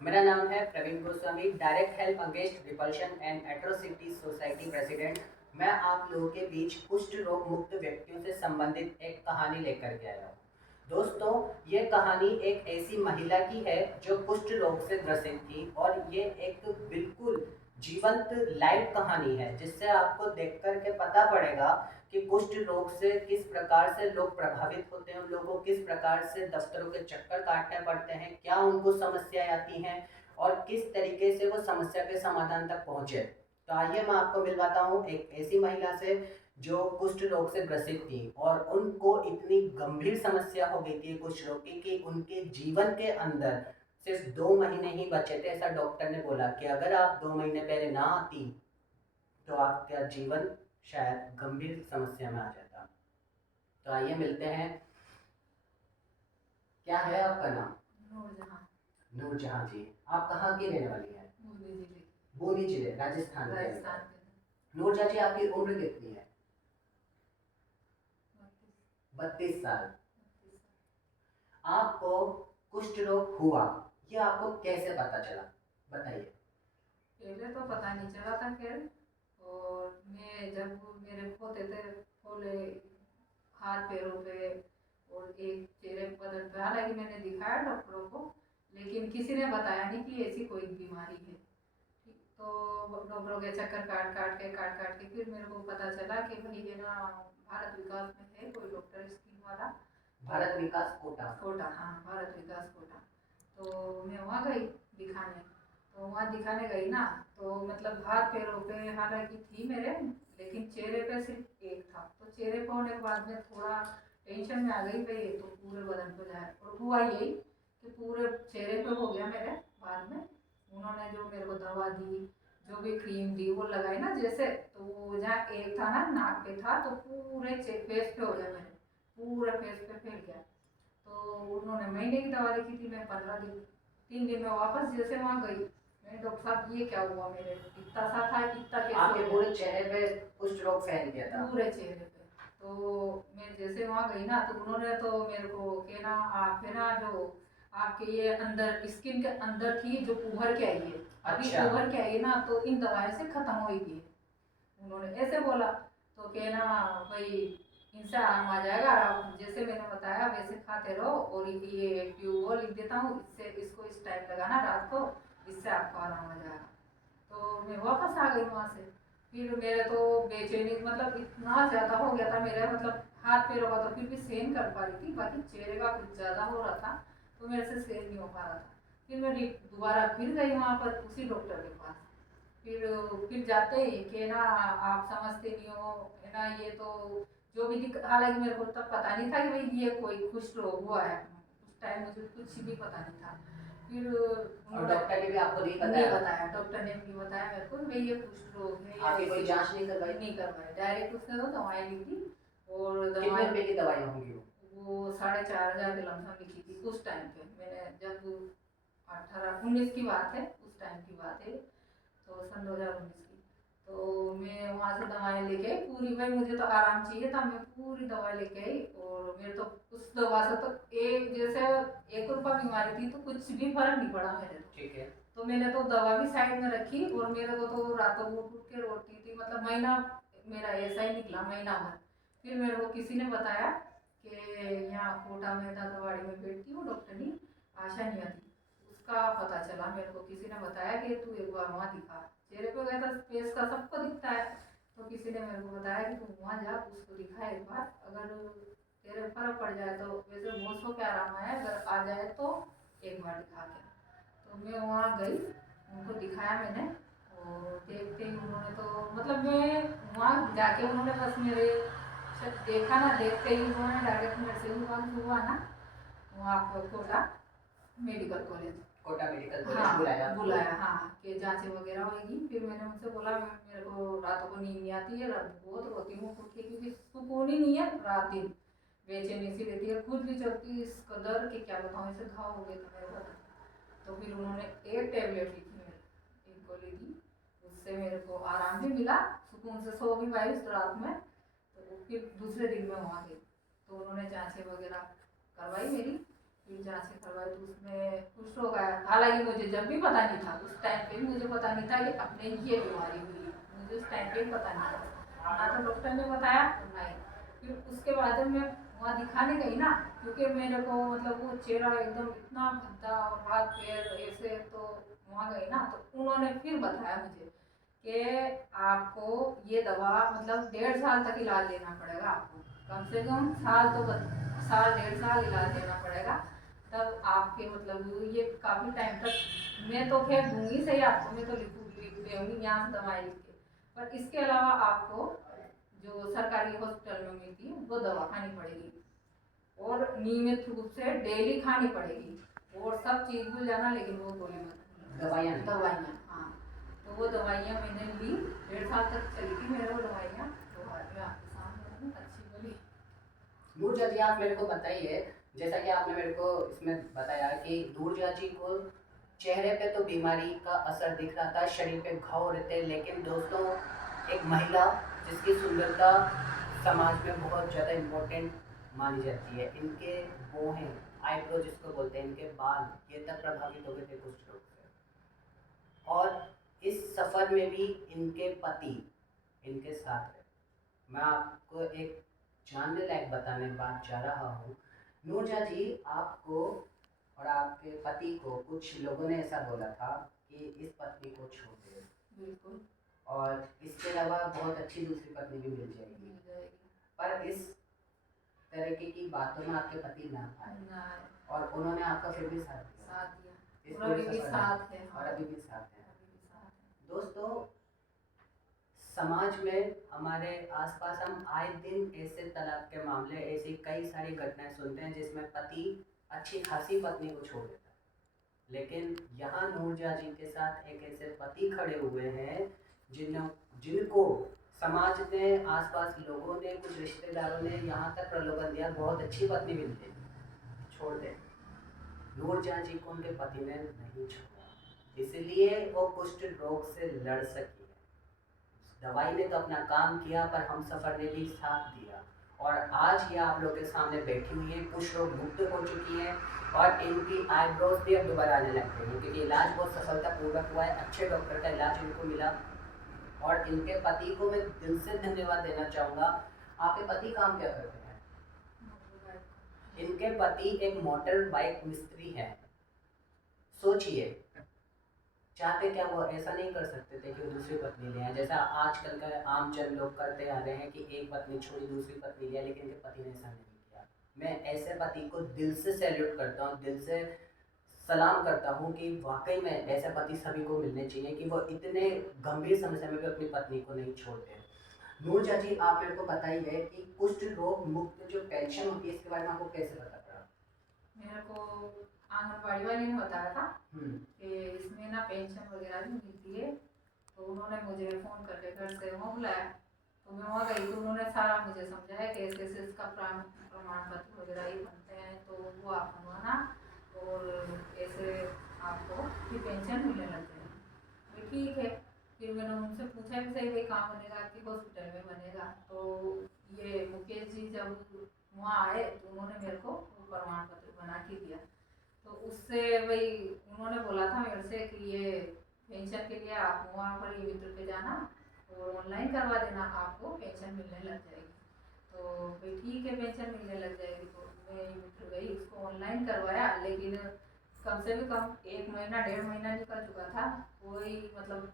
मेरा नाम है Praveen Goswami, direct help against repulsion and atrocity society president. मैं आप लोगों के बीच कुष्ठ रोग मुक्त व्यक्तियों से संबंधित एक कहानी लेकर के आया हूँ। दोस्तों, ये कहानी एक ऐसी महिला की है जो कुष्ठ रोग से ग्रसित थी, और ये एक बिल्कुल जीवंत लाइव कहानी है, जिससे आपको देख कर के पता पड़ेगा कि कुष्ठ रोग से किस प्रकार से लोग प्रभावित होते हैं, उन लोगों को किस प्रकार से दफ्तरों के चक्कर काटने पड़ते हैं, क्या उनको समस्याएं आती हैं और किस तरीके से वो समस्या के समाधान तक पहुंचे। तो आइए मैं आपको मिलवाता हूँ एक ऐसी महिला से जो कुष्ठ रोग से ग्रसित थी, और उनको इतनी गंभीर समस्या हो गई थी कुष्ठ रोग की कि उनके जीवन के अंदर सिर्फ 2 महीने ही बचे थे। ऐसा डॉक्टर ने बोला कि अगर आप 2 महीने पहले ना आती तो आपका जीवन शायद गंभीर समस्या में आ जाता। तो आइए मिलते हैं। क्या है आपका नाम? नूरजहां। नूरजहां जी। आप कहाँ की रहने वाली हैं? बूंदी जिले। बूंदी जिले, राजस्थान के अंदर। राजस्थान के। नूरजहां जी, आपकी उम्र कितनी है? 32। 32 साल। 32 साल। आपको कुष्ठ रोग हुआ, ये आपको कैसे पता चला, बताइए। पहले तो पता नहीं चला था खैर। और मैं जब मेरे होते थे फोले हाथ पैरों पे और एक चेहरे पर दर्द था, हालांकि मैंने दिखाया डॉक्टरों को, लेकिन किसी ने बताया नहीं कि ऐसी कोई बीमारी है। ठीक, तो डॉक्टरों के चक्कर काट काट के फिर मेरे को पता चला कि भाई ये ना भारत विकास में है कोई डॉक्टर स्किन वाला। भारत विकास कोटा। कोटा, हाँ, भारत विकास कोटा। तो मैं वहाँ गई दिखाने। तो वहाँ दिखाने गई ना, तो मतलब हाथ पैरों पे हालांकि थी मेरे, लेकिन चेहरे पे सिर्फ एक था। तो चेहरे पे होने के बाद में थोड़ा टेंशन में आ गई भाई, ये तो पूरे बदन पे जाए। और हुआ यही कि पूरे चेहरे पे हो गया मेरे। बाद में उन्होंने जो मेरे को दवा दी, जो भी क्रीम दी वो लगाई ना, जैसे तो वो जहाँ एक था ना नाक पे था, तो पूरे फेस पे हो गया मेरे, पूरे फेस पे फैल गया। तो उन्होंने महीने की दवा लिखी थी, मैं 15 दिन, 3 दिन में वापस जैसे वहाँ गई। मैंने डॉक्टर साहब ये क्या हुआ, मेरे इतना सा था, इतना कैसे हो आपके गया पूरे चेहरे पे कुष्ठ रोग फैल गया था? पूरे चेहरे पे। तो मैं जैसे वहाँ गई ना, तो उन्होंने तो मेरे को कहना, आप है ना जो आपके ये अंदर स्किन के अंदर थी जो उभर के आई है, अभी अच्छा। उभर के आई है ना, तो इन दवाई से खत्म होगी, उन्होंने ऐसे बोला। तो कहना भाई इनसे आराम आ जाएगा, आप जैसे मैंने बताया वैसे खाते रहो, और ये ट्यूब वो लिख देता हूँ, इससे इसको इस टाइम लगाना रात को, इससे आपको आराम आ जाएगा। तो मैं वापस आ गई वहाँ से। फिर मेरे तो बेचैनी मतलब इतना ज़्यादा हो गया था मेरा, मतलब हाथ पैरों का तो फिर भी सहन कर पा रही थी, बाकी चेहरे का कुछ ज़्यादा हो रहा था, तो मेरे से सहन नहीं हो पा रहा था। फिर मैं दोबारा फिर गई वहाँ पर उसी डॉक्टर के पास। फिर फिर जाते ही कि ना आप समझते नहीं हो, है ना, ये तो जो भी हालांकि मेरे को तब पता नहीं था कि भाई ये कोई कुछ रोग हुआ है, उस टाइम मुझे कुछ भी पता नहीं था। फिर और उन्होंने डॉक्टर ने भी आपको नहीं नहीं बताया? बताया, डॉक्टर ने भी बताया मेरे को भाई ये कुछ रोग है या आपकी कोई ऐसे जांच नहीं करवाई? नहीं करवाए, डायरेक्ट उसने तो दवाई ली थी। और कितने दवाई रुपए की दवाई होंगी वो? वो 4,500 की लमसम लिखी थी उस टाइम पे, मैंने जब 18-19 की बात है, उस टाइम की बात है, तो सन 2019 की। तो मैं वहाँ से दवाएं लेके आई पूरी, भाई मुझे तो आराम चाहिए था, मैं पूरी दवाई लेके आई। और मेरे तो उस दवा से तो एक जैसे 1 रुपया बीमारी थी तो कुछ भी फर्क नहीं पड़ा मेरे तो। ठीक है। तो मैंने तो दवा भी साइड में रखी, और मेरे को तो रातों को उठ उठ के रोती थी, मतलब महीना मेरा ऐसा ही निकला, महीना भर। फिर मेरे को किसी ने बताया कि यहाँ कोटा में दादावाड़ी में बैठती हूँ डॉक्टरनी आशा नियति, उसका पता चला मेरे को, किसी ने बताया कि तू एक बार वहाँ दिखा, चेहरे पे गया था फेस का सबको दिखता है। तो किसी ने मेरे को बताया कि तू वहाँ जा, उसको दिखा एक बार, अगर तेरे फर्क पड़ जाए तो वैसे बहुत पे आराम आया, अगर आ जाए तो एक बार दिखा के। तो मैं वहाँ गई, उनको दिखाया मैंने, और देखते ही उन्होंने तो मतलब मैं वहाँ जाके उन्होंने बस मेरे देखा ना, देखते ही उन्होंने डायरेक्ट मेरे से हुआ ना वहाँ पर Kota medical college. Kota medical college हाँ, बुलाया आपको? बुलाया, हाँ, कि जांचें वगैरह होगी। फिर मैंने उनसे बोला मेरे को रातों को नींद नहीं आती है, बहुत रोती हूँ उठ के, क्योंकि सुकून ही नहीं है, रात दिन बेचैनी सी रहती है, खुद भी चलती इस कदर कि क्या बताऊँ, ऐसे घाव हो गए थे मेरे बदन। तो फिर उन्होंने एक टेबलेट लिखी, मेरे एक गोली दी, उससे मेरे को आराम भी मिला, सुकून से सो भी पाई उस रात में। तो फिर दूसरे दिन में वहाँ गई, तो उन्होंने जाँचें वगैरह करवाई मेरी, फिर जांचें करवाई तो उसमें कुष्ठ रोग आया। हालांकि मुझे जब भी पता नहीं था, उस टाइम पे भी मुझे पता नहीं था कि अपने ये बीमारी हुई है, मुझे उस टाइम पे भी पता नहीं था, ना तो डॉक्टर ने बताया और ना ही। फिर उसके बाद जब मैं वहाँ दिखाने गई ना, क्योंकि मेरे को मतलब वो चेहरा एकदम इतना भद्दा और हाथ पैर ऐसे, तो वहाँ गई ना तो उन्होंने फिर बताया मुझे कि आपको ये दवा मतलब 1.5 साल तक इलाज लेना पड़ेगा, आपको कम से कम साल तो साल 1.5 साल इलाज लेना पड़ेगा, तब आपके मतलब ये काफ़ी टाइम तक। मैं तो खैर दूंगी सही आपको, मैं तो लिख दूंगी यहाँ से दवाएं लिख के, पर इसके अलावा आपको जो सरकारी हॉस्पिटल में मिलती है वो दवा खानी पड़ेगी, और नियमित रूप से डेली खानी पड़ेगी, और सब चीज़ भूल जाना लेकिन वो गोली मत भूलना। दवाइयाँ, हाँ। तो वो दवाइयाँ मैंने ली, 1.5 साल तक चली थी मेरे वो दवाइयाँ, तो आज मैं आपके सामने अच्छी बोली। नूरजा जी, आप मेरे को बताइए, जैसा कि आपने मेरे को इसमें बताया कि नूरजा जी को चेहरे पे तो बीमारी का असर दिख रहा था, शरीर पे घाव रहते, लेकिन दोस्तों एक महिला जिसकी सुंदरता समाज में बहुत ज़्यादा इम्पोर्टेंट मानी जाती है, इनके भौहें, आईब्रो जिसको बोलते हैं, इनके बाल ये तक प्रभावित हो गए थे कुष्ठ रोग से। और इस सफ़र में भी इनके पति इनके साथ रहे। मैं आपको एक जानने लायक बताने बात जा रहा हूँ। नूरजा जी, आपको और आपके पति को कुछ लोगों ने ऐसा बोला था कि इस पत्नी को छोड़ दे, बिल्कुल, और इसके अलावा बहुत अच्छी दूसरी पत्नी भी मिल जाएगी, पर इस तरीके की बातों में आपके पति ना आए, और उन्होंने आपका फिर भी साथ दिया, इस और पूरे अभी भी सफर में, साथ है, और अभी भी साथ है। दोस्तों, समाज में हमारे आसपास हम आए दिन ऐसे तलाक के मामले, ऐसी कई सारी घटनाएं सुनते हैं जिसमें पति अच्छी खासी पत्नी को छोड़ देता है, लेकिन यहाँ नूरजा जी के साथ एक ऐसे पति खड़े हुए हैं जिनको समाज ने, आसपास लोगों ने, कुछ रिश्तेदारों ने यहाँ तक प्रलोभन दिया, बहुत अच्छी पत्नी मिलती छोड़ दे। नूरजा जी को उनके पति ने नहीं छोड़ा, इसलिए वो कुष्ठ रोग से लड़ सकी। दवाई ने तो अपना काम किया, पर हम सफ़र ने भी साथ दिया, और आज ये आप लोग के सामने बैठी हुई है, कुछ लोग मुक्त हो चुकी हैं, और इनकी आईब्रोज भी अब दोबारा आने लग गई हैं, क्योंकि इलाज बहुत सफलतापूर्वक हुआ है, अच्छे डॉक्टर का इलाज इनको मिला। और इनके पति को मैं दिल से धन्यवाद देना चाहूँगा। आपके पति काम क्या करते हैं? इनके पति एक मोटर बाइक मिस्त्री है। सोचिए, चाहते क्या वो ऐसा नहीं कर सकते थे कि वो दूसरी पत्नी ले आए, जैसा आजकल का आम जन लोग करते आ रहे हैं कि एक पत्नी छोड़ी दूसरी पत्नी लिया, लेकिन इनके पति ने ऐसा नहीं किया। मैं ऐसे पति को दिल से सैल्यूट करता हूँ, दिल से सलाम करता हूँ कि वाकई में ऐसे पति सभी को मिलने चाहिए कि वो इतने गंभीर समस्या में भी अपनी पत्नी को नहीं छोड़ते। नूरजा जी, आप मेरे को बताइए कि कुष्ठ रोग मुक्त जो पेंशन होती है, इसके बारे में आपको कैसे पता पड़ा? मेरे को आंगनबाड़ी वाले ने बताया था कि इसमें ना पेंशन वगैरह भी मिलती है, तो उन्होंने मुझे फ़ोन करके घर से वहाँ बुलाया, तो मैं वहाँ गई तो उन्होंने सारा मुझे समझाया कि ऐसे ऐसे इसका प्रमाण पत्र वगैरह ये बनते हैं, तो वो आप बनवाना, और ऐसे आपको भी पेंशन मिलने लग जाएगी। तो ठीक है, फिर मैंने उनसे पूछा कि सही भाई कहाँ बनेगा, कि हॉस्पिटल में बनेगा, तो ये मुकेश जी जब वहाँ आए तो उन्होंने मेरे को वो प्रमाण पत्र बना के दिया, तो उससे वही उन्होंने बोला था मेरे से कि ये पेंशन के लिए आप वहाँ पर ई मित्र पे जाना और ऑनलाइन करवा देना, आपको पेंशन मिलने लग जाएगी। तो भाई ठीक है, पेंशन मिलने लग जाएगी, तो मैं ई मित्र गई, उसको ऑनलाइन करवाया, लेकिन कम से भी कम 1 महीना 1.5 महीना निकल चुका था, कोई मतलब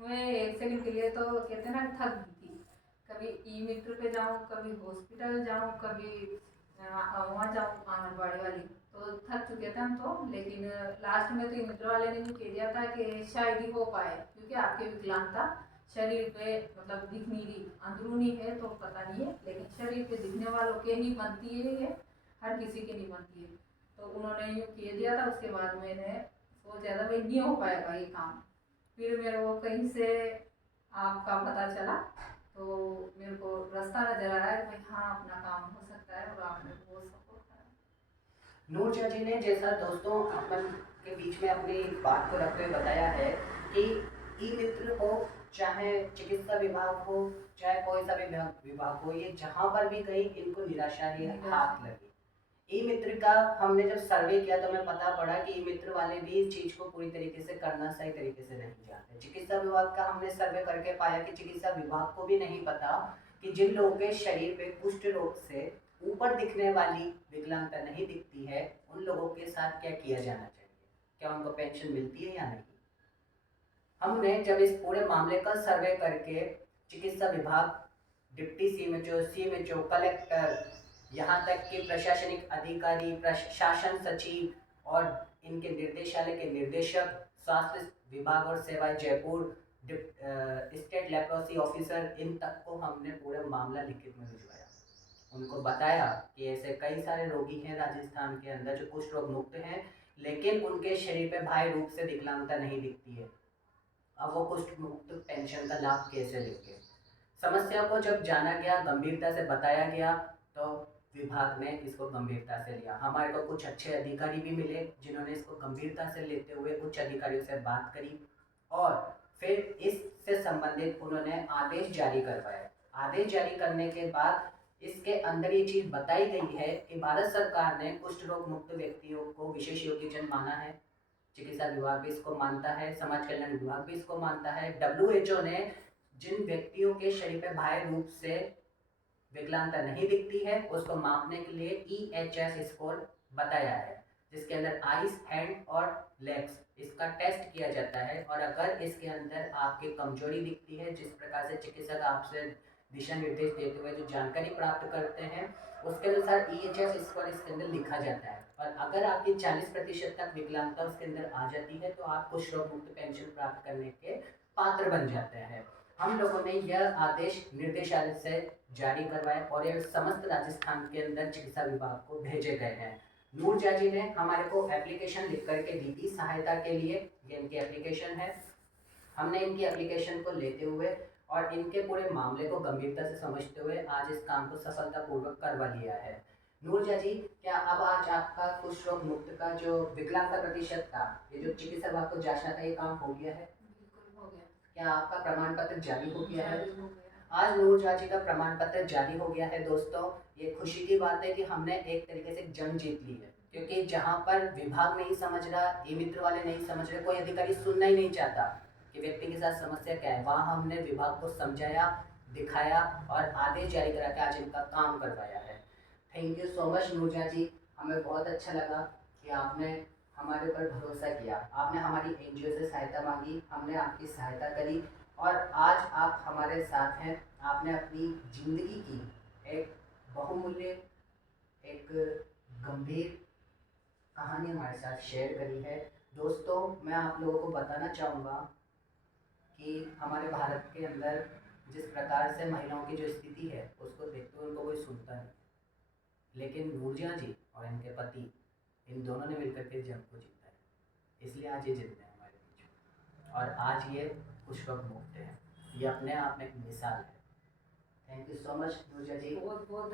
मैं 1 सेकंड के लिए तो कहते ना थक गई थी, कभी ई मित्र पे जाऊँ, कभी हॉस्पिटल जाऊँ, कभी वहाँ जाऊँ आंगनबाड़ी वाली, तो थक चुके थे हम तो। लेकिन लास्ट में तो ई मित्र वाले ने भी कह दिया था कि शायद ही हो पाए, क्योंकि आपके विकलांगता शरीर पे मतलब दिख नहीं रही, अंदरूनी है तो पता नहीं है, लेकिन शरीर पे दिखने वालों के ही बनती है, हर किसी के नहीं बनती है। तो उन्होंने यूँ कह दिया था, उसके बाद मैंने सोचा था भाई नहीं हो पाएगा ये काम। फिर मेरे को कहीं से आपका पता चला, तो मेरे को रास्ता नजर आया कि भाई हाँ अपना काम हो सकता है, और आपने बहुत सपोर्ट करा। नूरजा जी ने जैसा दोस्तों अपन के बीच में अपनी बात को रखते हुए बताया है कि ई मित्र हो, चाहे चिकित्सा विभाग हो, चाहे कोई सा भी विभाग हो, ये जहाँ पर भी गई इनको निराशा ही हाथ लगी। ई मित्र का हमने जब सर्वे किया तो हमें पता पड़ा कि ई मित्र वाले भी इस चीज को पूरी तरीके से करना सही तरीके से नहीं जानते। चिकित्सा विभाग का हमने सर्वे करके पाया कि चिकित्सा विभाग को भी नहीं पता कि जिन लोगों के शरीर पे कुष्ठ रोग से ऊपर दिखने वाली विकलांगता नहीं दिखती है, उन लोगों के साथ क्या किया जाना चाहिए, क्या उनको पेंशन मिलती है या नहीं। हमने जब इस पूरे मामले का सर्वे करके चिकित्सा विभाग, डिप्टी सीएमएचओ, कलेक्टर, यहाँ तक कि प्रशासनिक अधिकारी, प्रशासन सचिव और इनके निर्देशालय के निदेशक, स्वास्थ्य विभाग और सेवाएं जयपुर, स्टेट लेप्रोसी ऑफिसर, इन तक को हमने पूरा मामला लिखित में भिजवाया। उनको बताया कि ऐसे कई सारे रोगी हैं राजस्थान के अंदर जो कुष्ठ रोग मुक्त हैं, लेकिन उनके शरीर पे बाह्य रूप से विकलांगता नहीं दिखती है। अब वो कुष्ठ मुक्त पेंशन का लाभ कैसे लेंगे। समस्या को जब जाना गया, गंभीरता से बताया गया, तो विभाग ने इसको गंभीरता से लिया। हमारे को कुछ अच्छे अधिकारी भी मिले जिन्होंने इसको गंभीरता से लेते हुए उच्च अधिकारियों से बात करी और फिर इससे संबंधित उन्होंने आदेश जारी करवाए। आदेश जारी करने के बाद इसके अंदर ये चीज बताई गई है कि भारत सरकार ने कुष्ठ रोग मुक्त व्यक्तियों को विशेष योग्यजन माना है, चिकित्सा विभाग भी इसको मानता है, समाज कल्याण विभाग भी इसको मानता है। WHO ने जिन व्यक्तियों के शरीर पे बाह्य रूप से विकलांगता नहीं दिखती है उसको मापने के लिए EHS स्कोर बताया है, जिसके अंदर आईज, हैंड और लेग्स इसका टेस्ट किया जाता है। और अगर इसके अंदर आपकी कमजोरी दिखती है, जिस प्रकार से चिकित्सक आपसे दिशा निर्देश देते हुए जो जानकारी प्राप्त करते हैं उसके अनुसार EHS स्कोर इसके अंदर लिखा जाता है। और अगर आपकी 40% तक विकलांगता उसके अंदर आ जाती है तो आप कुष्ठ रोग मुक्त पेंशन प्राप्त करने के पात्र बन जाते हैं। हम लोगों ने यह आदेश निर्देशालय से जारी करवाए और ये समस्त राजस्थान के अंदर चिकित्सा विभाग को भेजे गए हैं। नूरजा जी ने हमारे को एप्लीकेशन लिख करके दी थी सहायता के लिए, ये इनकी एप्लीकेशन है। हमने इनकी एप्लीकेशन को लेते हुए और इनके पूरे मामले को गंभीरता से समझते हुए आज इस काम को सफलतापूर्वक करवा लिया है। नूरजा जी, क्या अब आज आपका कुष्ठ रोग मुक्त का जो विकलांगता प्रतिशत था, ये जो चिकित्सा विभाग को जांचना था, ये काम हो गया है? बिल्कुल हो गया। क्या आपका प्रमाण पत्र जारी हो गया है? जारी हो गया। आज नूरजा जी का प्रमाण पत्र जारी हो गया है। दोस्तों, ये खुशी की बात है कि हमने एक तरीके से जंग जीत ली है, क्योंकि जहाँ पर विभाग नहीं समझ रहा, ई मित्र वाले नहीं समझ रहे, कोई अधिकारी सुनना ही नहीं चाहता कि व्यक्ति के साथ समस्या क्या है, वहाँ हमने विभाग को समझाया, दिखाया और आदेश जारी करा के आज इनका काम करवाया है। थैंक यू सो मच नूरजा जी, हमें बहुत अच्छा लगा कि आपने हमारे ऊपर भरोसा किया, आपने हमारी NGO से सहायता मांगी, हमने आपकी सहायता करी और आज आप हमारे साथ हैं। आपने अपनी जिंदगी की एक बहुमूल्य, एक गंभीर कहानी हमारे साथ शेयर करी है। दोस्तों, मैं आप लोगों को बताना चाहूँगा कि हमारे भारत के अंदर जिस प्रकार से महिलाओं की जो स्थिति है उसको देखते हुए उनको कोई सुनता नहीं, लेकिन नूरजा जी और इनके पति, इन दोनों ने मिलकर के जंग को जीता है, इसलिए आज ये जिंदा है हमारे बीच और आज ये कुष्ठ रोग मुक्त है। ये अपने आप में एक मिसाल है। थैंक यू सो मच नूरजा जी। बहुत बहुत